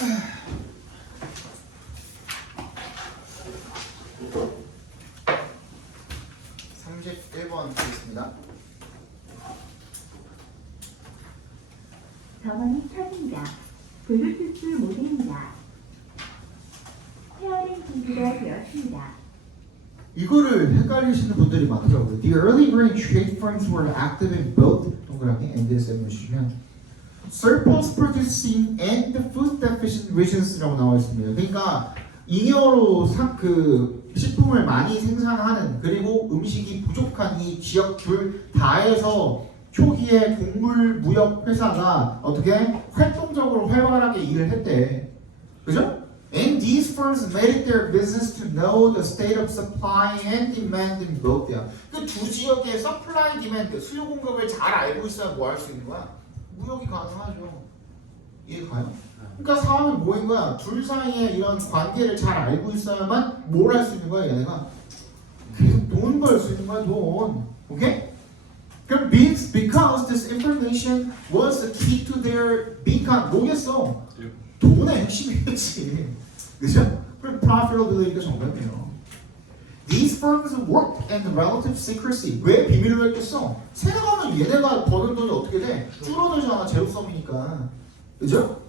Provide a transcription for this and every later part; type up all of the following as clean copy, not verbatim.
(31번) 드리겠습니다. 전원이 켜진다. 블루투스 모드입니다. 페어링 준비가 되었습니다. 이거를 헷갈리시는 분들이 많더라고요. The early brain trait forms were active in both 동그라미 and this 보시면 surplus producing and food deficient regions라고 나와 있습니다. 그러니까 잉여로 그 식품을 많이 생산하는 그리고 음식이 부족한 이 지역 둘 다에서 초기에 곡물 무역 회사가 어떻게 활동적으로 활발하게 일을 했대. 그죠? And these firms made it their business to know the state of supply and demand in both. 그 두 지역의 supply, demand, 수요 공급을 잘 알고 있어야 뭐 할 수 있는 거야? 무역이 가능하죠. 이해 가요? 그러니까 사람이 뭐인 거야? 둘 사이에 이런 관계를 잘 알고 있어야만 뭘 할 수 있는 거야, 얘네가? 계속 돈 벌 수 있는 거야, 돈. 오케이? 그럼 because this information was the key to their become 뭐겠어? 돈의 핵심이겠지. 그죠? 그럼 profitability가 정답이에요. These firms worked in relative secrecy. 왜 비밀로 했겠어? 생각하면 얘네가 버는 돈이 어떻게 돼? 줄어들잖아, 제로섬이니까. 그죠?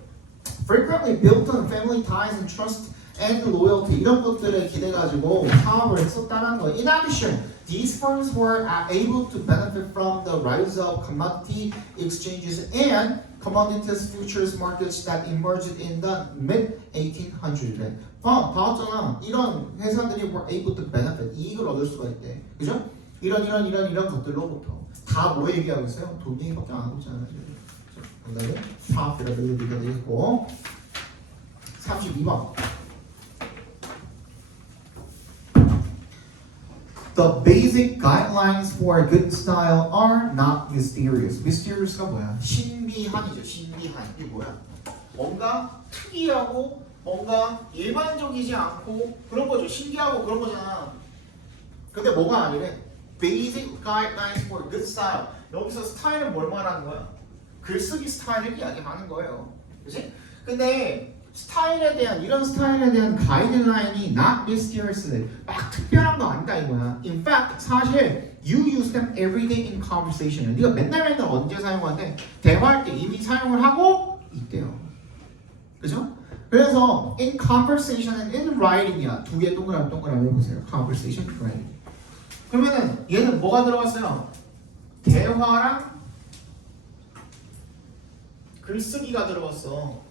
Frequently built on family ties and trust and loyalty. 이런 것들에 기대가지고 사업을 했었다는 거예요. In addition, these firms were able to benefit from the rise of commodity exchanges and commodities futures markets that emerged in the mid-1800s. 다 왔잖아. 이런 회사들이 were able to benefit. 이익을 얻을 수가 있대. 그죠? 이런 것들로부터. 다 뭐 얘기하고 있어요? 돈 얘기밖에 안 하고 있잖아요. 정답은 profitability가 되겠고 32번. The basic guidelines for good style are not mysterious. Mysterious가 뭐야? 신비한이죠. 신비한. 이게 뭐야? 뭔가 특이하고 뭔가 일반적이지 않고 그런 거죠. 신기하고 그런 거잖아. 근데 뭐가 아니래? Basic guidelines for good style. 여기서 스타일은 뭘 말하는 거야? 글쓰기 스타일을 이야기하는 거예요. 그치? 근데 스타일에 대한 이런 스타일에 대한 가이드라인이 not mysterious 막 특별한 거 아니다 이거야. In fact 사실 you use them every day in conversation. 네가 맨날 언제 사용하는데 대화할 때 이미 사용을 하고 있대요. 그죠? 그래서 in conversation and in writing이야. 두 개 동그라미 해보세요. conversation, writing. 그러면은 얘는 뭐가 들어갔어요? 대화랑 글쓰기가 들어갔어.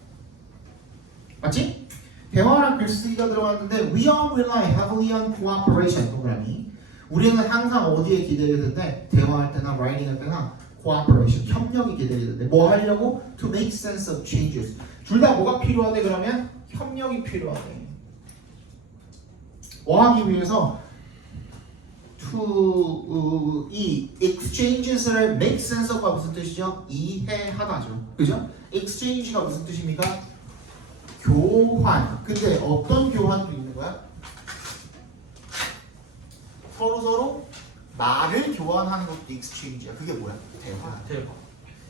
맞지? 대화랑 글쓰기가 들어갔는데 we all rely heavily on cooperation 동그라미. 우리는 항상 어디에 기대되는데 대화할 때나 writing 할 때나 cooperation 협력이 기대되는데 뭐 하려고? To make sense of changes. 둘 다 뭐가 필요하대 그러면? 협력이 필요하대. 뭐 하기 위해서? To 이 exchanges를 make sense of가 무슨 뜻이죠? 이해하다죠. 그죠? exchange가 무슨 뜻입니까? 교환. 근데 어떤 교환도 있는 거야? 서로 말을 교환하는 것도 exchange야. 그게 뭐야? 대화.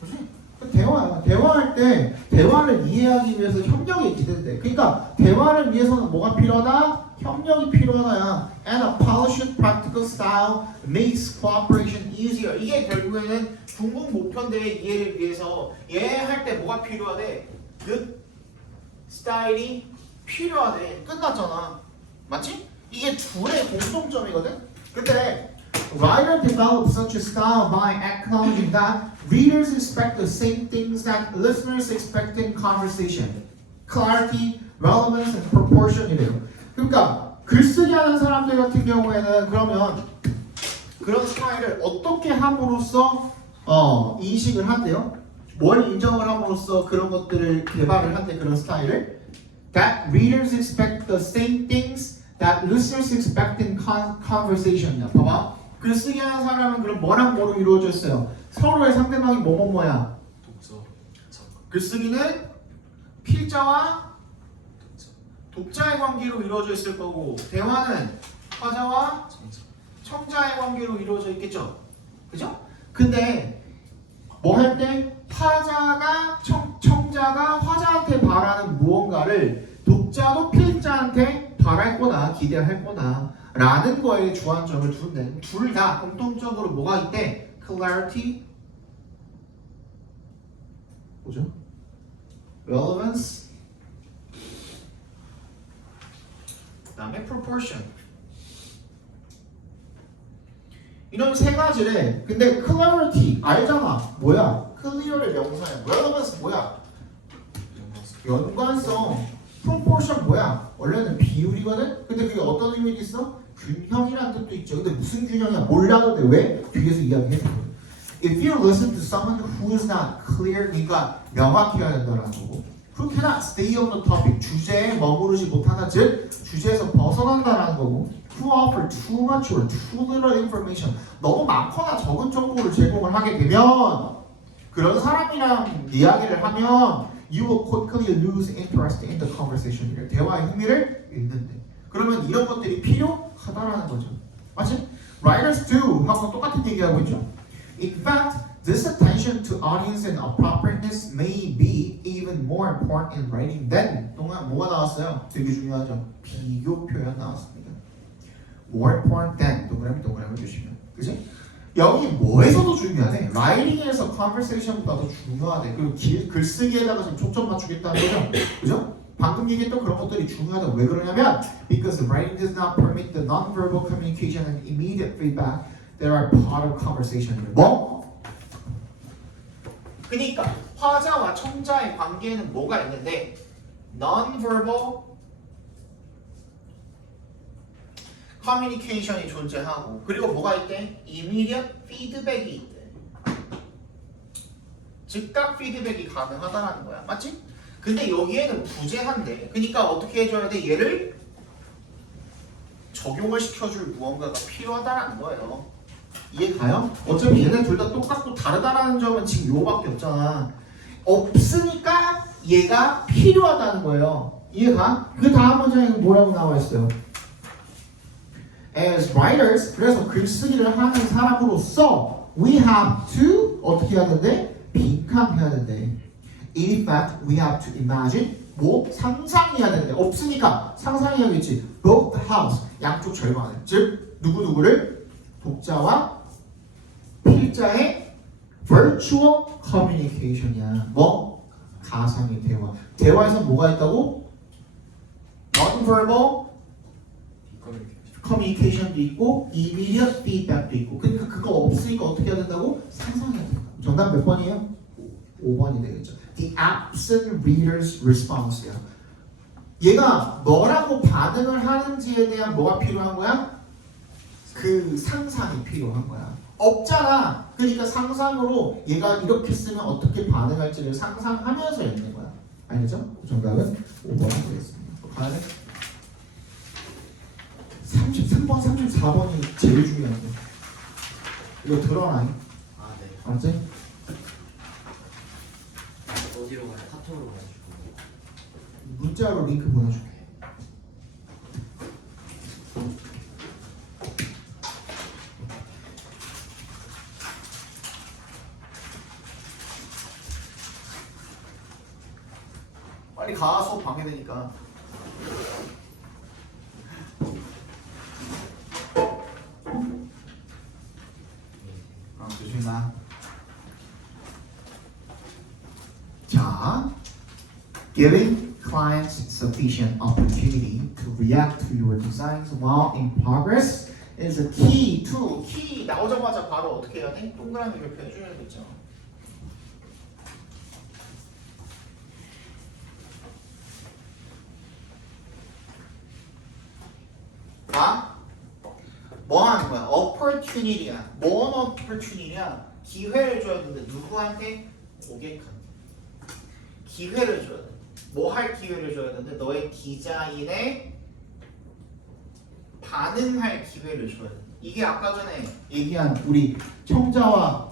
그렇지? 대화야. 대화할 때 대화를 이해하기 위해서 협력이 기대돼. 그러니까 대화를 위해서는 뭐가 필요하다? 협력이 필요하다야. And a polished practical style makes cooperation easier. 이게 결국에는 중국 목편대의 이해를 위해서 이해할 때 뭐가 필요하대? good 스타일이 필요하대. 끝났잖아. 맞지? 이게 둘의 공통점이거든. 근데 writer develops such a style by acknowledging that readers expect the same things that listeners expect in conversation. Clarity, relevance, and proportion이래요. 그러니까 글쓰기 하는 사람들 같은 경우에는 그러면 그런 스타일을 어떻게 함으로써 인식을 한대요? 뭘 인정을 함으로써 그런 것들을 개발을 한대 그런 스타일을? That readers expect the same things that listeners expect in conversation. 봐봐. 글쓰기 하는 사람은 그럼 뭐랑 뭐로 이루어져 있어요? 서로의 상대방이 뭐야? 글쓰기는 필자와 독자의 관계로 이루어져 있을 거고 대화는 화자와 청자의 관계로 이루어져 있겠죠. 그죠? 근데 뭐 할 때 화자가 청자가 화자한테 바라는 무언가를 거를 독자도 필자한테 바랄 거나 기대할 거나 라는 거에 주안점을 두는데 둘 다 공통적으로 뭐가 있대? clarity 뭐죠? relevance 그 다음에 proportion 이런 세 가지래. 근데 clarity 알잖아. 뭐야? clear의 명사야. relevance 뭐야? 연관성. proportion 뭐야? 원래는 비율이거든? 근데 그게 어떤 의미가 있어? 균형이라는 뜻도 있죠. 근데 무슨 균형이야? 몰라도 돼. 왜? 뒤에서 이야기해. If you listen to someone who is not clear, 그러니까 명확해야 된다는 거고 who cannot stay on the topic, 주제에 머무르지 못한다. 즉, 주제에서 벗어난다는 거고 who offer too much or too little information, 너무 많거나 적은 정보를 제공을 하게 되면 그런 사람이랑 이야기를 하면 you will quickly lose interest in the conversation. 대화의 흥미를 잃는데. 그러면 이런 것들이 필요하다라는 거죠. 맞지? Writers do 하고 똑같은 얘기하고 있죠. In fact, this attention to audience and appropriateness may be even more important in writing than 동안 뭐가 나왔어요? 되게 중요하죠. 비교 표현 나왔습니다. More important than 동그라미 주시면 그지? 여기 뭐에서도 중요하대? 라이팅에서 conversation보다도 중요하대. 그리고 글쓰기에다가 지금 초점 맞추겠다는 거죠. 그죠? 방금 얘기했던 그런 것들이 중요하다. 왜 그러냐면 because writing does not permit the non-verbal communication and immediate feedback that are part of conversation. 뭐? 그러니까 화자와 청자의 관계에는 뭐가 있는데 non-verbal 커뮤니케이션이 존재하고 그리고 뭐가 있대? immediate feedback이 있대. 즉각 피드백이 가능하다라는 거야. 맞지? 근데 여기에는 부재한데 그러니까 어떻게 해줘야 돼? 얘를 적용을 시켜줄 무언가가 필요하다라는 거예요. 이해가요? 어차피 얘네 둘 다 똑같고 다르다라는 점은 지금 요거밖에 없잖아. 없으니까 얘가 필요하다는 거예요. 이해가? 그 다음 문장에 뭐라고 나와 있어요? As writers, 그래서 글쓰기를 하는 사람으로서 we have to 어떻게 해야 된대? 빈칸해야 된대. In fact, we have to imagine 뭐? 상상해야 된대. 없으니까 상상해야겠지. Both the house, 양쪽 절반을. 즉 누구누구를 독자와 필자의 virtual communication이야. 뭐? 가상의 대화. 대화에서 뭐가 있다고? Non-verbal 커뮤니케이션도 있고 immediate feedback도 있고 그러니까 그거 없으니까 어떻게 해야 된다고? 상상해야 된다. 정답 몇 번이에요? 5번이 되겠죠. The absent reader's response야. 얘가 뭐라고 반응을 하는지에 대한 뭐가 필요한 거야? 그 상상이 필요한 거야. 없잖아. 그러니까 상상으로 얘가 이렇게 쓰면 어떻게 반응할지를 상상하면서 읽는 거야. 알겠죠? 정답은 5번이 되겠습니다. 가야 돼? 33번, 34번이 제일 중요한데 이거 들어놔. 아, 네. 알았지? 어디로 가요? 카톡으로 가가지고. 문자로 링크 보내줄게. 빨리 가. 수업 방해되니까. 조심히 나. 자, giving clients sufficient opportunity to react to your designs while in progress is a key to. key 나오자마자 바로 어떻게 해야 돼? 동그라미를 표해줘야겠죠. 봐. 뭐 하는 거야? opportunity야. 뭔 opportunity야? 기회를 줘야 되는데 누구한테? 고객한테. 기회를 줘야 돼. 뭐 할 기회를 줘야 되는데 너의 디자인에 반응할 기회를 줘야 돼. 이게 아까 전에 얘기한 우리 청자와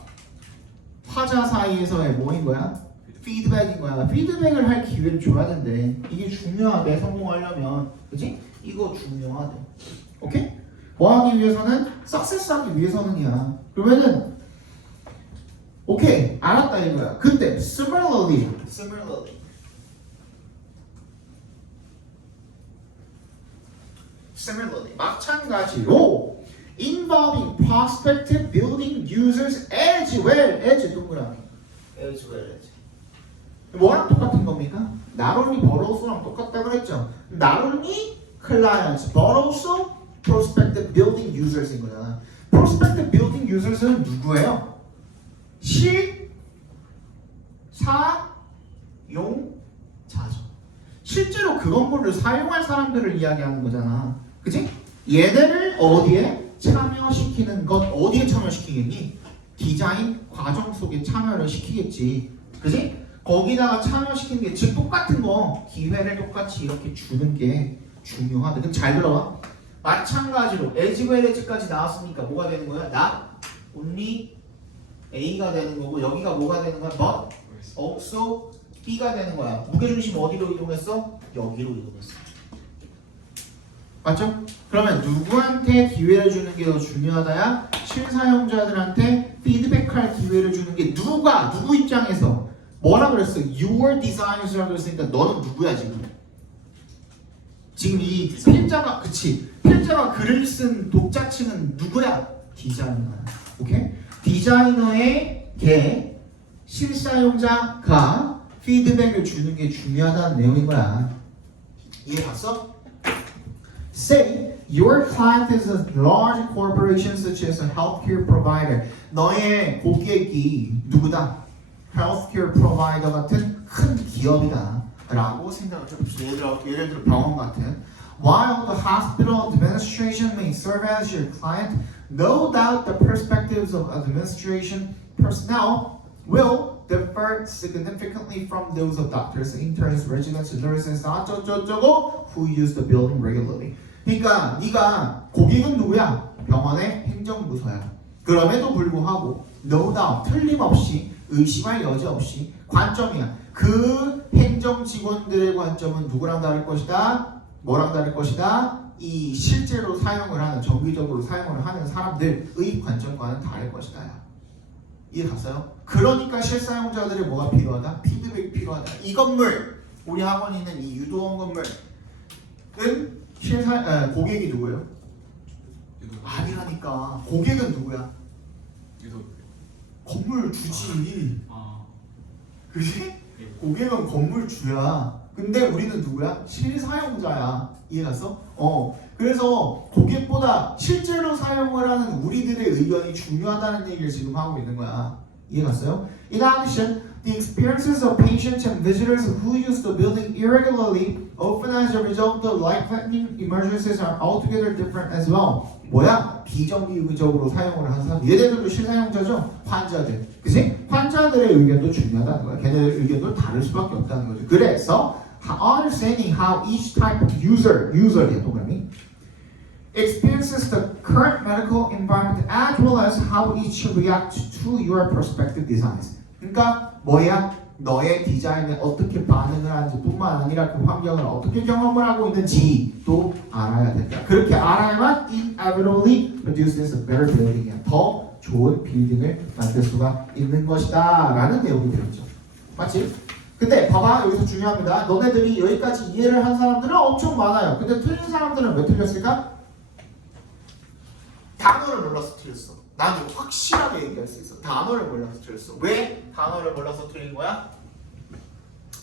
화자 사이에서의 뭐인 거야? 피드백인 거야. 피드백을 할 기회를 줘야 된대. 이게 중요하대. 성공하려면. 그치? 이거 중요하대. 오케이? 뭐 하기 위해서는? 석세스 하기 위해서는이야. 그러면은 오케이 알았다 이거야. 근데 similarly Similarly, 마찬가지로 involving prospective building users as well as 동그라미 as well as 뭐랑 똑같은 겁니까? Not only but also랑 똑같다 그랬죠. Not only clients but also prospective building users인 거잖아. prospective building users는 누구예요? 사용자죠. 실제로 그 건물을 사용할 사람들을 이야기하는 거잖아. 그치? 얘네를 어디에 참여시키는 것, 어디에 참여시키겠니? 디자인 과정 속에 참여를 시키겠지. 그치? 거기다가 참여시키는 게 즉 똑같은 거 기회를 똑같이 이렇게 주는 게 중요하다. 그럼 잘 들어봐. 마찬가지로 as well as까지 나왔으니까 뭐가 되는 거야? not only A가 되는 거고 여기가 뭐가 되는 거야? but also B가 되는 거야. 무게중심 어디로 이동했어? 여기로 이동했어. 맞죠? 그러면 누구한테 기회를 주는 게 더 중요하다야? 실사용자들한테 피드백할 기회를 주는 게 누구 입장에서 뭐라 그랬어? Your designers라고 그랬으니까 너는 누구야 지금? 지금 이 필자가 그치? 필자가 글을 쓴 독자층은 누구야? 디자이너야. 오케이? 디자이너에게 실사용자가 피드백을 주는 게 중요하다는 내용인 거야. 이해 갔어? Say your client is a large corporation such as a healthcare provider. 너의 고객이 누구다? healthcare provider 같은 큰 기업이다 라고 생각을 해봅시다. 예를 들어 병원 같은 While the hospital administration may serve as your client, no doubt the perspectives of administration personnel will differ significantly from those of doctors, interns, residents, nurses, 어쩌고저쩌고 who use the building regularly. 그러니까 네가 고객은 누구야? 병원의 행정부서야. 그럼에도 불구하고 no doubt 틀림없이 의심할 여지 없이 관점이야. 그 행정 직원들의 관점은 누구랑 다를 것이다? 뭐랑 다를 것이다? 이 실제로 사용을 하는 정기적으로 사용을 하는 사람들의 관점과는 다를 것이다. 이해 갔어요? 그러니까 실사용자들의 뭐가 필요하다? 피드백이 필요하다. 이 건물 우리 학원에 있는 이 유도원 건물은 고객이 누구예요? 아니라니까. 고객은 누구야? 건물 주지. 그지? 고객은 건물주야. 근데 우리는 누구야? 실사용자야. 이해 갔어? 그래서 고객보다 실제로 사용을 하는 우리들의 의견이 중요하다는 얘기를 지금 하고 있는 거야. 이해 갔어요? In addition, the experiences of patients and visitors who use the building irregularly, often as a result of life-threatening emergencies, are altogether different as well. 뭐야? 비정기적으로 사용을 하는 사람. 얘네들도 실사용자죠? 환자들. 그치? 환자들의 의견도 중요하다는 거야. 걔네들 의견도 다를 수밖에 없다는 거죠. 그래서 understanding how each type of user의 동그라미 experiences the current medical environment as well as how each reacts to your prospective designs. 그러니까 뭐야? 너의 디자인에 어떻게 반응을 하는지 뿐만 아니라 그 환경을 어떻게 경험을 하고 있는지도 알아야 된다. 그렇게 알아야만 inevitably produces a better building. 더 좋은 빌딩을 만들 수가 있는 것이다 라는 내용이 들었죠. 맞지? 근데 봐봐, 여기서 중요합니다. 너네들이 여기까지 이해를 한 사람들은 엄청 많아요. 근데 틀린 사람들은 왜 틀렸을까? 단어를 몰라서 틀렸어. 나는 확실하게 얘기할 수 있어. 단어를 몰라서 틀렸어. 왜 단어를 몰라서 틀린 거야?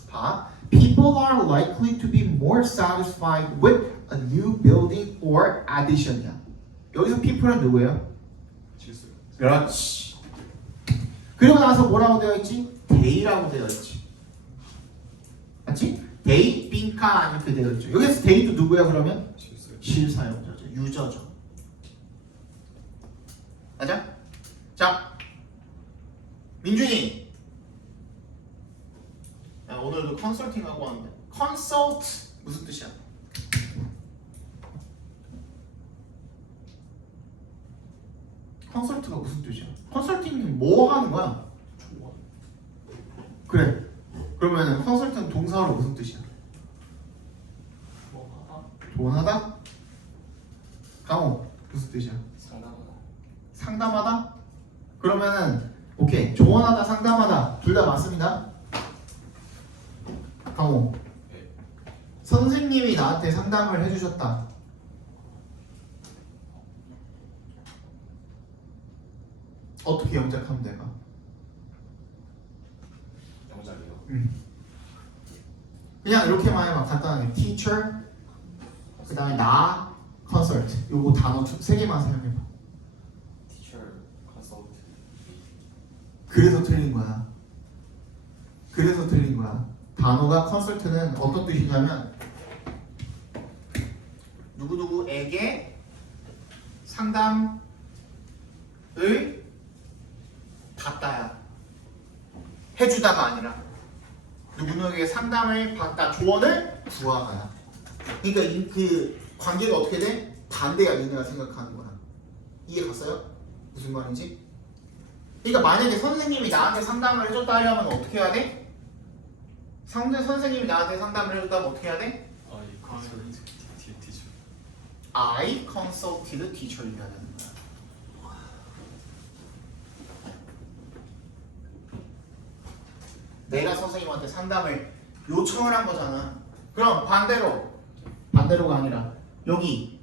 봐. People are likely to be more satisfied with a new building or addition이야. 여기서 people은 누구예요? 실수. 그렇지. 그리고 나서 뭐라고 되어 있지? they라고 되어 있지. 맞지? they, 빈칸 이렇게 되어 있죠. 여기서 they도 누구야 그러면? 실사용자죠. 유저죠. 맞아? 자, 민준이. 야, 오늘도 컨설팅 하고 왔는데 컨설트 무슨 뜻이야? 컨설트가 무슨 뜻이야? 컨설팅은 뭐 하는 거야? 그래. 그러면 컨설팅 동사로 무슨 뜻이야? 조언하다? 강호 무슨 뜻이야? 상담하다? 그러면은 오케이 조언하다 상담하다 둘 다 맞습니다. 강호 선생님이 나한테 상담을 해주셨다. 어떻게 영작하면 될까? 영작이요. 그냥 이렇게만 해봐. 간단하게 teacher 그 다음에 나 consult 요거 단어 세 개만 사용해봐. Teacher, consult. 그래서 틀린 거야. 그래서 틀린 거야. 단어가 consult는 어떤 뜻이냐면 누구누구에게 상담을 받다야. 해주다가 아니라 누구누구에게 상담을 받다, 조언을 구하다야. 그러니까 그 관계가 어떻게 돼? 반대야. 얘네가 생각하는 거랑. 이해 갔어요? 무슨 말인지? 그러니까 만약에 선생님이 나한테 상담을 해줬다 하려면 어떻게 해야 돼? 선생님이 나한테 상담을 해줬다면 어떻게 해야 돼? I consulted teacher를 해야 되는 거야. 내가 선생님한테 상담을 요청을 한 거잖아. 그럼 반대로가 아니라 여기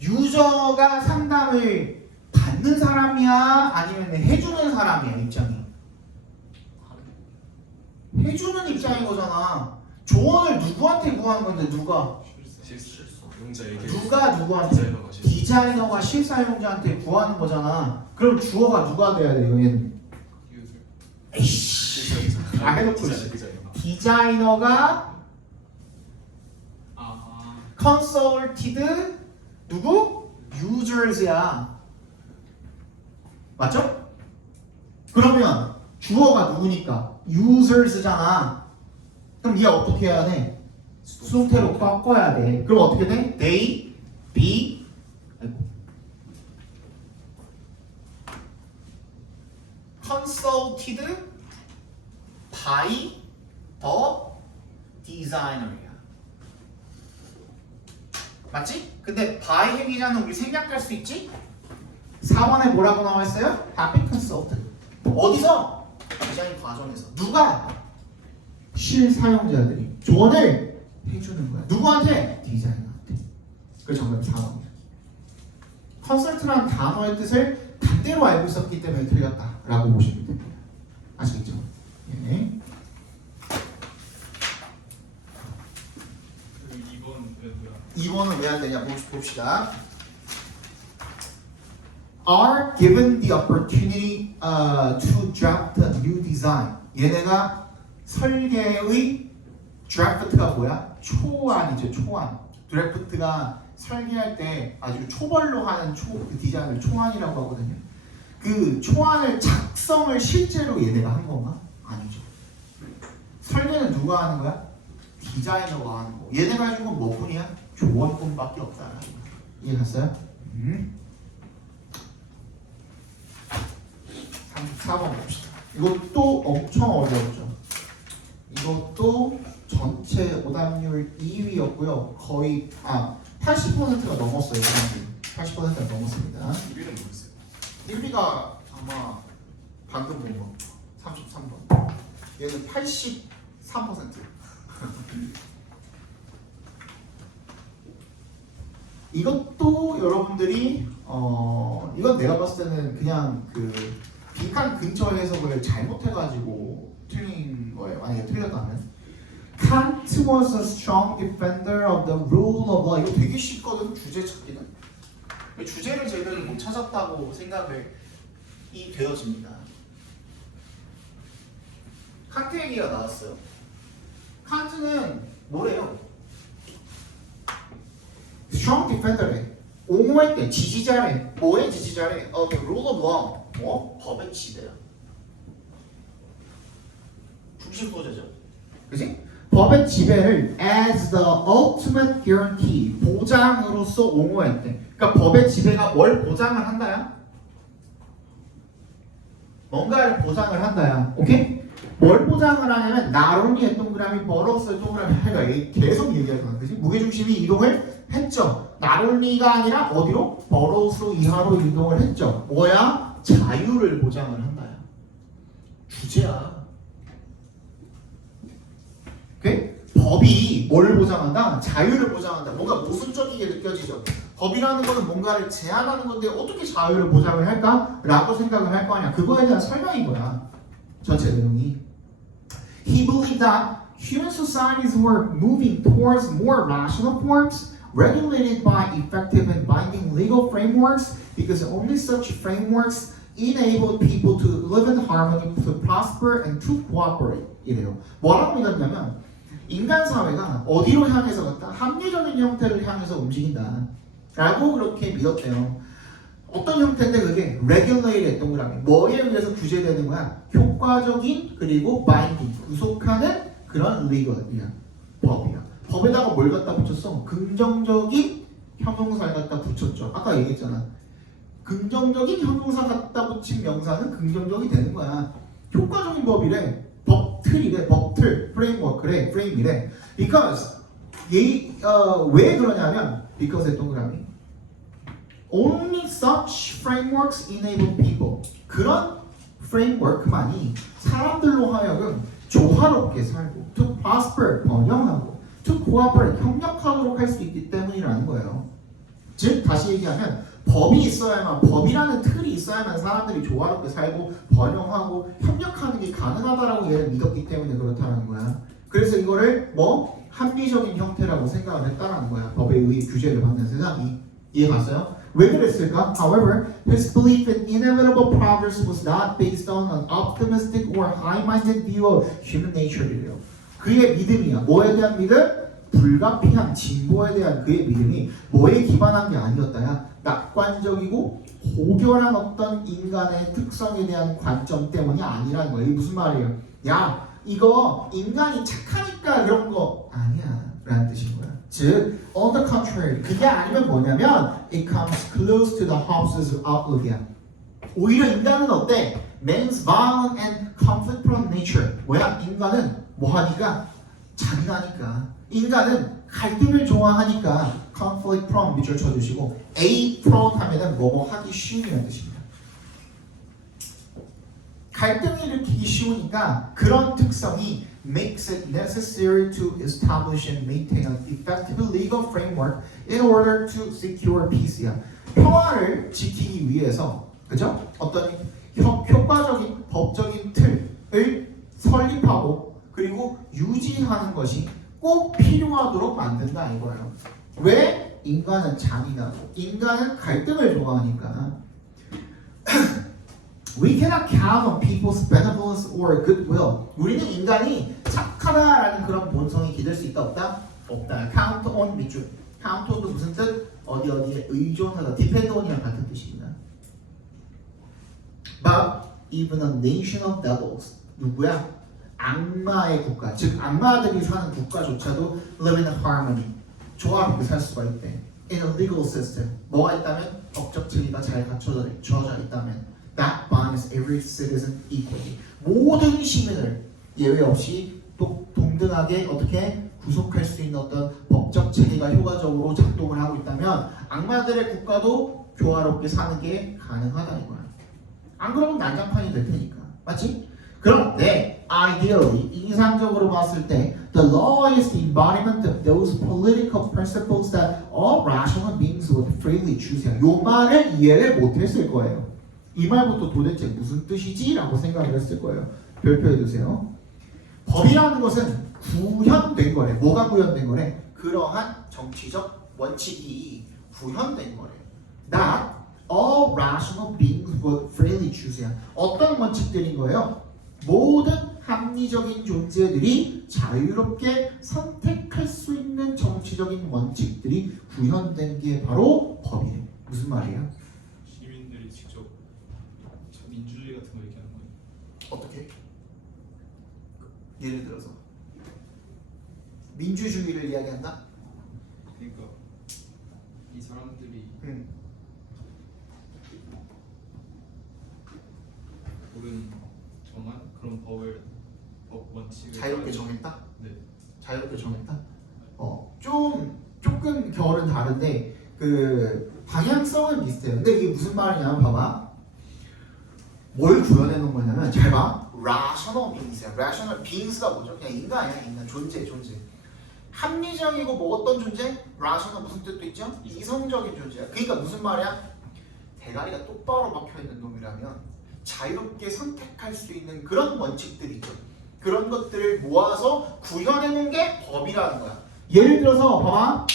유저가 상담을 받는 사람이야? 아니면 해주는 사람이야? 입장이 해주는 입장인 거잖아. 조언을 누구한테 구하는 건데 누가? 용자에게. 누가 누구한테? 디자이너가 실사용자한테 구하는 거잖아. 그럼 주어가 누가 돼야 돼요? 얘는 다 해놓고 있어. 디자이너가 consulted 누구? users야. 맞죠? 그러면 주어가 누구니까? users잖아. 그럼 얘 어떻게 해야 돼? 수동태로 꺾어야 돼. 그럼 어떻게 돼? They be consulted by the designer야. 맞지? 근데 by 행위자는 우리 생략할 수 있지? 4번에 뭐라고 나와 있어요? have been consulted. 어디서? 디자인 과정에서. 누가? 실사용자들이 조언을 해주는 거야. 누구한테? 디자이너한테. 그 정답이 4번이야. 컨설트라는 단어의 뜻을 반대로 알고 있었기 때문에 틀렸다라고 보시면 됩니다. 아시겠죠? 네. 2번은 왜 안 되냐 봅시다. Are given the opportunity to draft a new design. 얘네가 설계의 draft가 뭐야? 초안이죠. 초안. 드래프트가 설계할 때 아주 초벌로 하는 그 디자인을 초안이라고 하거든요. 그 초안을 작성을 실제로 얘네가 한 건가? 아니죠. 설계는 누가 하는 거야? 디자이너가 하는 거. 얘네가 해준 건 뭐뿐이야? 조언뿐밖에 없다. 이해 갔어요? 34번 봅시다. 이것도 엄청 어려웠죠. 이것도 전체 오답률 2위였고요. 거의 80%가 넘었어요. 80%가 넘었습니다. 1위는 뭐였어요? 1위가 아마 방금 본 거 33번. 얘는 83%. 이것도 여러분들이 이건 내가 봤을 때는 그냥 그 빈칸 근처 해석을 잘못해가지고 틀린 거예요. 만약에 틀렸다면 Kant was a strong defender of the rule of law. 이거 되게 쉽거든. 주제 찾기는. 주제를 제대로 못 찾았다고 생각이 되어집니다. 칸트 얘기가 나왔어요. 칸트는 뭐래요? strong defender래. 옹호할 때 지지자래. 뭐의 지지자래? the rule of law. 뭐? 법의 지배야. 중심 소재죠. 그지? 법의 지배를 as the ultimate guarantee 보장으로서 옹호했대. 그러니까 법의 지배가 뭘 보장을 한다야? 뭔가를 보장을 한다야. 오케이? 뭘 보장을 하냐면 not only의 동그라미, but also의 동그라미 하니까 계속 얘기할 거야. 그지? 무게중심이 이동을 했죠. not only가 아니라 어디로? but also 이하로 이동을 했죠. 뭐야? 자유를 보장을 한다야. 주제야. 오케이? 법이 뭘 보장한다? 자유를 보장한다. 뭔가 모순적이게 느껴지죠. 법이라는 거는 뭔가를 제한하는 건데 어떻게 자유를 보장을 할까? 라고 생각을 할 거 아니야. 그거에 대한 설명인 거야. 전체 내용이. He believed that human societies were moving towards more rational forms regulated by effective and binding legal frameworks because only such frameworks enabled people to live in harmony, to prosper, and to cooperate. 이래요. 뭐라고 믿었냐면 인간 사회가 어디로 향해서 갔다? 합리적인 형태를 향해서 움직인다. 라고 그렇게 믿었대요. 어떤 형태인데 그게 regulated 동그라미. 뭐에 의해서 규제되는 거야? 효과적인 그리고 binding, 구속하는 그런 legal이야. 법이야. 법에다가 뭘 갖다 붙였어? 긍정적인 형용사를 갖다 붙였죠. 아까 얘기했잖아. 긍정적인 형용사 갖다 붙인 명사는 긍정적이 되는 거야. 효과적인 법이래. 법틀이래. 법틀. 프레임워크래. 프레임이래. Because 왜 그러냐면 because의 동그라미. Only such frameworks enable people. 그런 프레임워크만이 사람들로 하여금 조화롭게 살고 to prosper, 번영하고 to cooperate, 협력하도록 할 수 있기 때문이라는 거예요. 즉 다시 얘기하면 법이 있어야만, 법이라는 틀이 있어야만 사람들이 조화롭게 살고 번영하고 협력하는 게 가능하다라고 얘를 믿었기 때문에 그렇다는 거야. 그래서 이거를 뭐 합리적인 형태라고 생각을 했다는 거야. 법에 의해 규제를 받는 세상이. 이해 갔어요? 왜 그랬을까? However, his belief in inevitable progress was not based on an optimistic or high-minded view of human nature이래요. 그의 믿음이야. 뭐에 대한 믿음? 불가피한 진보에 대한 그의 믿음이 뭐에 기반한 게 아니었다야. 낙관적이고 고결한 어떤 인간의 특성에 대한 관점 때문이 아니라는 거야. 이게 무슨 말이에요? 야, 이거 인간이 착하니까 그런 거 아니야 라는 뜻인 거야. 즉, on the contrary, 그게 아니면 뭐냐면 it comes close to the Hobbes' outlook이야. 오히려 인간은 어때? Man's violent and conflict-prone nature. 뭐야? 인간은 뭐하니까? 잔인하니까. 인간은 갈등을 좋아하니까 conflict-prone 밑줄 쳐주시고 A-prone 하면은 뭐뭐 하기 쉬운이라는 뜻입니다. 갈등을 일으키기 쉬우니까 그런 특성이 makes it necessary to establish and maintain an effective legal framework in order to secure peace야. 평화를 지키기 위해서, 그죠? 어떤 효과적인 법적인 틀을 설립하고 그리고 유지하는 것이 꼭 필요하도록 만든다 이거예요. 왜? 인간은 잔인하고 인간은 갈등을 좋아하니까. We cannot count on people's benevolence or goodwill. 우리는 인간이 착하다라는 그런 본성이 기댈 수 있다 없다? 없다. Count on 밑줄. Count on도 무슨 뜻? 어디에 의존하다. Depend on이랑 같은 뜻입니다. But even a nation of devils. 누구야? 악마의 국가. 즉 악마들이 사는 국가조차도 live in harmony. 조화롭게 살 수가 있대. In a legal system. 뭐가 있다면? 법적 체계가 잘 갖춰져 있다면. That binds every citizen equally. 모든 시민을 예외 없이 동등하게 어떻게 구속할 수 있는 어떤 법적 체계가 효과적으로 작동을 하고 있다면 악마들의 국가도 교화롭게 사는 게 가능하다 이거야. 안 그러면 난장판이 될 테니까. 맞지? 그런데 ideally 이상적으로 봤을 때 the law is the embodiment of those political principles that all rational beings would freely choose. 요 말을 이해를 못했을 거예요. 이 말부터 도대체 무슨 뜻이지? 라고 생각을 했을 거예요. 별표해 두세요. 법이라는 것은 구현된 거래. 뭐가 구현된 거래? 그러한 정치적 원칙이 구현된 거래. That all rational beings would freely choose. 어떤 원칙들인 거예요? 모든 합리적인 존재들이 자유롭게 선택할 수 있는 정치적인 원칙들이 구현된 게 바로 법이래. 무슨 말이야? 시민들이 직접 민주주의 같은 거 얘기하는 거예요. 어떻게? 예를 들어서 민주주의를 이야기한다? 그러니까 이 사람들이 모든 정한 그런 법 원칙을 자유롭게 정했다? 네. 자유롭게 정했다? 조금 결은 다른데 그 방향성은 비슷해요. 근데 이게 무슨 말이냐면 봐봐. 뭘 구현해 놓은 거냐면 잘 봐. rational beings야. rational beings가 뭐죠? 그냥 인간이야. 인간 존재. 합리적이고 뭐 어떤 존재? rational 무슨 뜻도 있죠? 이성적인 존재야. 그러니까 무슨 말이야? 대가리가 똑바로 박혀있는 놈이라면 자유롭게 선택할 수 있는 그런 원칙들이 있죠. 그런 것들을 모아서 구현해놓은 게 법이라는 거야. 예를 들어서 봐봐.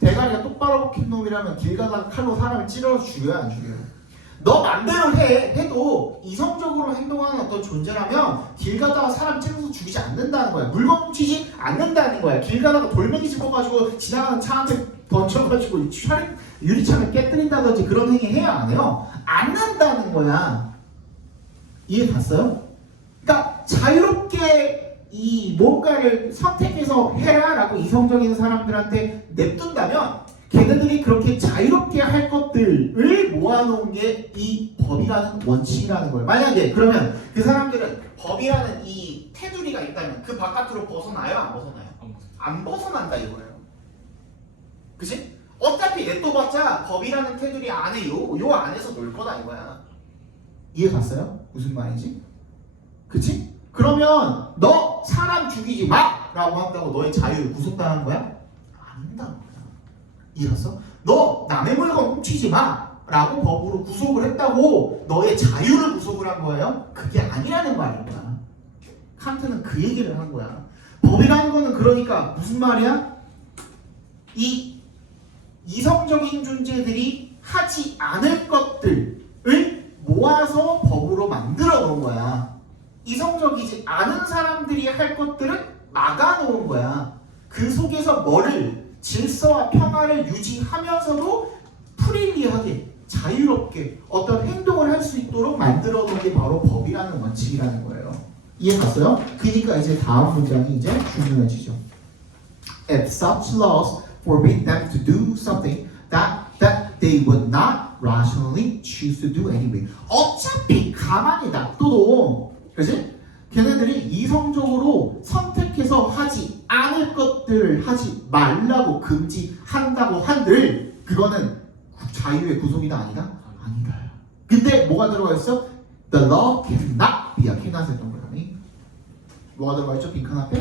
대가리가 똑바로 박힌 놈이라면 길 가다가 칼로 사람을 찔러서 죽여야 안 죽여요? 너 맘대로 해도 이성적으로 행동하는 어떤 존재라면 길 가다가 사람 찔러서 죽이지 않는다는 거야. 물건 훔치지 않는다는 거야. 길 가다가 돌멩이 집어가지고 지나가는 차한테 던져가지고 유리창을 깨뜨린다든지 그런 행위 해야 안 해요? 안 한다는 거야. 이해 갔어요? 그러니까 자유롭게 이 뭔가를 선택해서 해라라고 이성적인 사람들한테 냅둔다면 걔네들이 그렇게 자유롭게 할 것들을 모아놓은 게 이 법이라는 원칙이라는 거예요. 만약에 그러면 그 사람들은 법이라는 이 테두리가 있다면 그 바깥으로 벗어나요? 안 벗어나요? 안 벗어난다 이거예요. 그치? 어차피 냅둬봤자 법이라는 테두리 안에 요 안에서 놀 거다 이거야. 이해 갔어요? 무슨 말인지? 그치? 그러면 너 사람 죽이지 마! 라고 한다고 너의 자유를 구속당한 거야? 아닌다는 거야. 이해 갔어? 너 남의 물건 훔치지 마! 라고 법으로 구속을 했다고 너의 자유를 구속을 한 거예요? 그게 아니라는 말인 거야. 칸트는 그 얘기를 한 거야. 법이라는 거는 그러니까 무슨 말이야? 이 이성적인 존재들이 하지 않을 것들을 모아서 법으로 만들어 놓은 거야. 이성적이지 않은 사람들이 할 것들은 막아 놓은 거야. 그 속에서 뭐를 질서와 평화를 유지하면서도 프리리하게 자유롭게 어떤 행동을 할 수 있도록 만들어 놓은 게 바로 법이라는 원칙이라는 거예요. 이해 갔어요? 그러니까 이제 다음 문장이 이제 중요해지죠. If such laws forbid them to do something that they would not rationally choose to do anyway. 어차피 가만히 놔둬도, 그지? 걔네들이 이성적으로 선택해서 하지 않을 것들을 하지 말라고 금지한다고 한들 그거는 자유의 구속이다 아니다? 아니다. 근데 뭐가 들어가 있어? The law cannot be야. cannot 했던 거라니. 뭐가 들어가 있죠? 빈칸 앞에?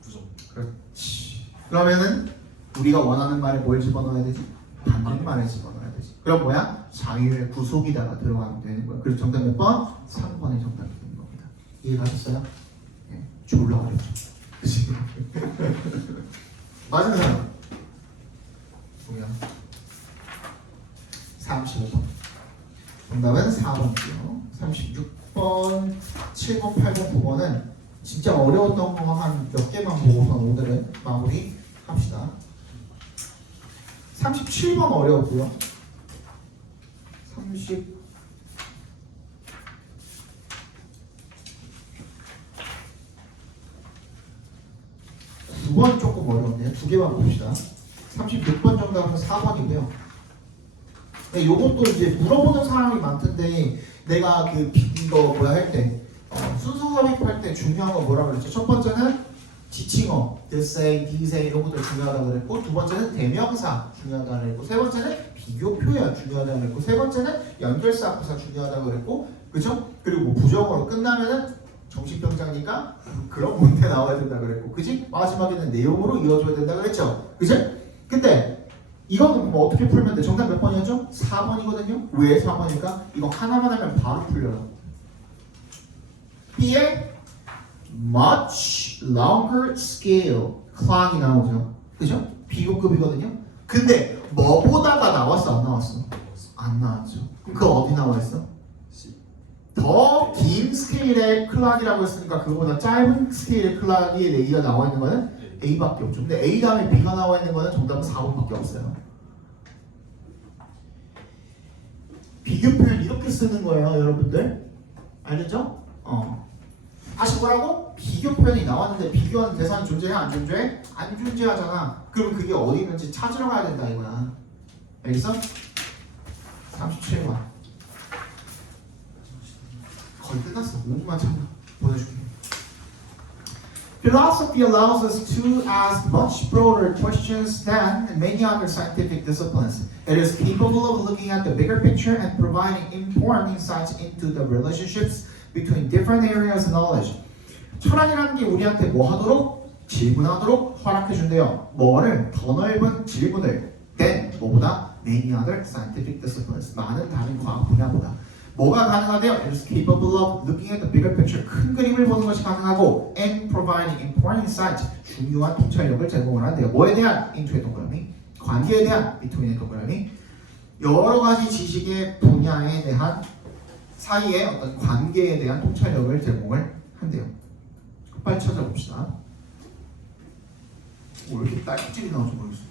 부정. 그렇지. 그러면은 우리가 원하는 말에 뭘 집어넣어야 되지? 반대말을 집어넣어야 되지. 그럼 뭐야? 자유의 구속이다가 들어가면 되는 거야. 그래서 정답 몇 번? 3번이 정답이 되는 겁니다. 이해가셨어요? 네. 졸라 어렵죠. 그치? 맞은 사람? 뭐야? 35번. 정답은 4번이요. 36번, 7번, 8번, 9번은 진짜 어려웠던 거 한 몇 개만 보고서 오늘은 마무리 합시다. 37번 어려웠고요. 39번 조금 어려운데요. 두 개만 봅시다. 36번 정답은 4번이고요. 네, 요것도 이제 물어보는 사람이 많던데 내가 이거 뭐야 할 때 순서 삽입할 때 중요한 거 뭐라 그랬죠? 첫 번째는 지칭어, this say, he say 이런 것들 중요하다고 그랬고 두 번째는 대명사 중요하다고 그랬고 세 번째는 비교 표현 중요하다고 그랬고 세 번째는 연결사 부사 중요하다고 그랬고 그죠? 그리고 뭐 부정어로 끝나면은 정신병자니까 그런 문제 나와야 된다 그랬고 그지? 마지막에는 내용으로 이어줘야 된다 그랬죠? 그지? 근데 이거는 뭐 어떻게 풀면 돼? 정답 몇 번이었죠? 4번이거든요? 왜 4번일까? 이거 하나만 하면 바로 풀려요. B에 much longer scale clock이 나오죠. 그죠? 비교급이거든요? 근데 뭐보다가 나왔어? 안 나왔어? 안 나왔죠. 그럼 그거 어디 나와 있어? 더 긴 스케일의 클락이라고 했으니까 그거보다 짧은 스케일의 클락이 A가 나와 있는 거는 A밖에 없죠. 근데 A 다음에 B가 나와 있는 거는 정답은 4번밖에 없어요. 비교 표현 이렇게 쓰는 거예요, 여러분들. 알겠죠? 다시 뭐라고? 비교 표현이 나왔는데 비교하는 대상이 존재해? 안 존재해? 안 존재하잖아. 그럼 그게 어디 있는지 찾으러 가야 된다 이거야. 알겠어? 37번. 거의 끝났어. 5분만 참아. 보내줄게. Philosophy allows us to ask much broader questions than many other scientific disciplines. It is capable of looking at the bigger picture and providing important insights into the relationships between different areas of knowledge. 철학이라는 게 우리한테 뭐 하도록? 질문하도록 허락해 준대요. 뭐를? 더 넓은 질문을 than 뭐보다? many other scientific disciplines 많은 다른 과학 분야보다 뭐가 가능하대요? It is capable of looking at the bigger picture 큰 그림을 보는 것이 가능하고 and providing important insight 중요한 통찰력을 제공을 한대요. 뭐에 대한? into의 동그라미 관계에 대한 between의 동그라미 여러 가지 지식의 분야에 대한 사이의 어떤 관계에 대한 통찰력을 제공을 한대요. 빨리 찾아봅시다. 왜 이렇게 딸꾹질이 나오는지 모르겠습니다.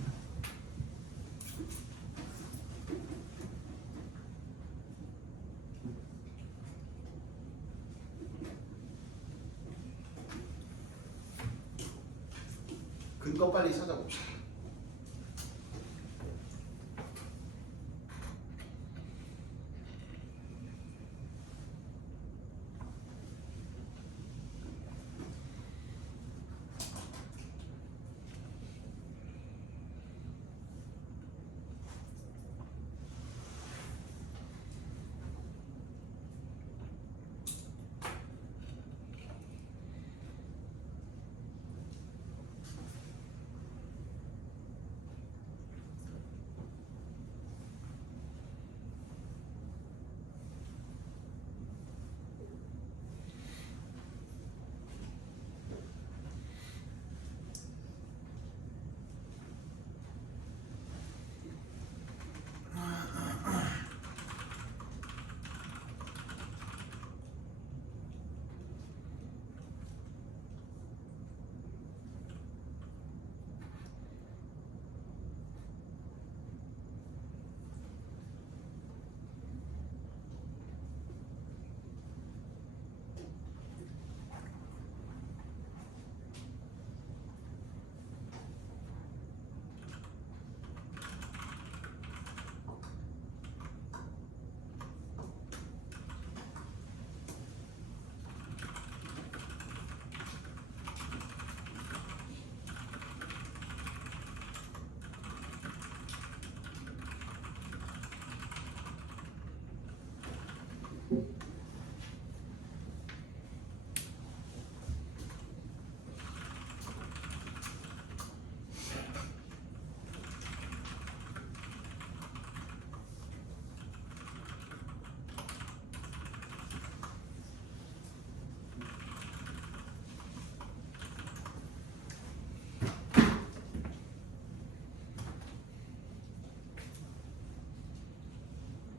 근거 빨리 찾아봅시다.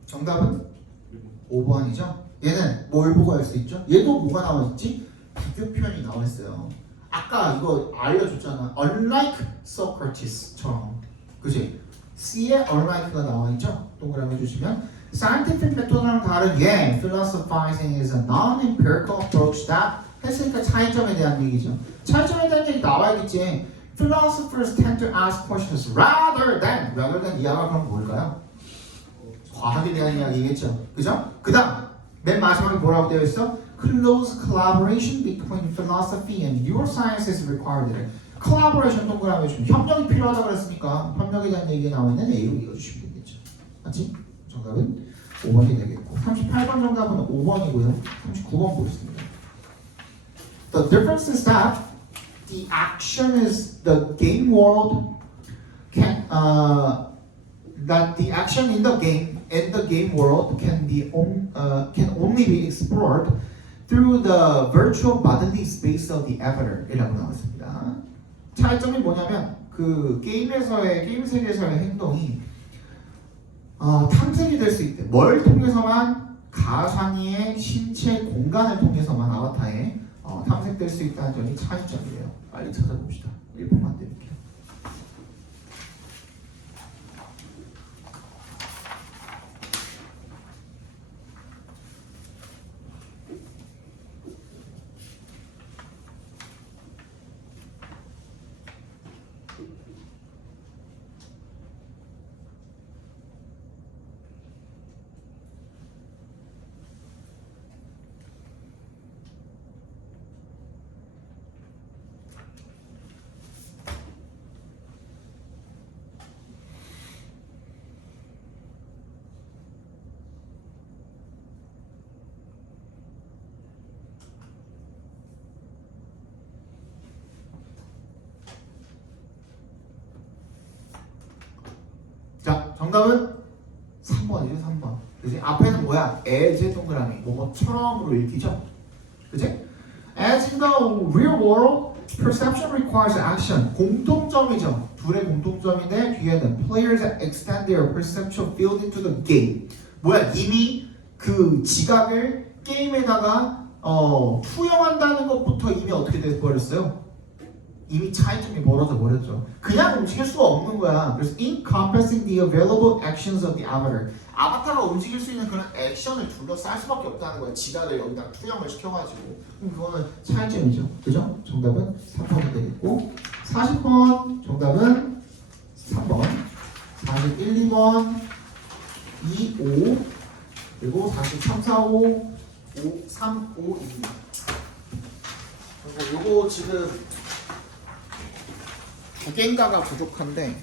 정답은 5번이죠. 얘는 뭘 보고 할 수 있죠? 얘도 뭐가 나와 있지? 비교 표현이 나와 있어요. 아까 이거 알려줬잖아. Unlike Socrates처럼, 그지? C에 unlike가 나와 있죠. 동그라미 해주시면 scientific method랑 다른 philosophizing is a non-empirical approach that 했으니까 차이점에 대한 얘기죠. 차이점에 대한 얘기 나와야겠지. Philosophers tend to ask questions rather than 이하가 그럼 뭘까요? 과학에 대한 이야기겠죠. 그죠? 그 다음 맨 마지막에 뭐라고 되어 있어? Close collaboration between philosophy and neuroscience is required. collaboration 동그라미 해주면 협력이 필요하다고 그랬으니까 협력에 대한 얘기가 나와 있는 A로 이어주시면 되겠죠. 맞지? 정답은 5번이 되겠고 38번 정답은 5번이고요. 39번 보겠습니다. The difference is that the action is the game world can that the action in the game world can only be explored through the virtual bodily space of the avatar이라고 나왔습니다. 차이점이 뭐냐면 그 게임 세계에서의 행동이 탐색이 될 수 있대. 뭘 통해서만? 가상의 신체 공간을 통해서만 아바타에 탐색될 수 있다는 점이 차이점이에요. 빨리 찾아봅시다. 1분만 드릴게요. 정답은 3번이죠. 3번. 그지? 앞에는 뭐야? as 동그라미 뭐뭐처럼으로 읽히죠. 그지? As in the real world, perception requires action. 공통점이죠. 둘의 공통점인데 뒤에는 players extend their perceptual field into the game. 뭐야? 이미 그 지각을 게임에다가 투영한다는 것부터 이미 어떻게 돼버렸어요? 이미 차이점이 벌어져 버렸죠. 그냥 움직일 수가 없는 거야. 그래서 encompassing the available actions of the avatar. 아바타가 움직일 수 있는 그런 액션을 둘러쌀 수밖에 없다는 거야. 지각을 여기다 투영을 시켜가지고. 그럼 그거는 차이점이죠. 그죠? 정답은 3번이 되겠고 40번 정답은 3번 41, 2번 2, 5 그리고 43, 4, 5 5, 3, 5입니다. 그리고 요거 지금 두 개인가가 부족한데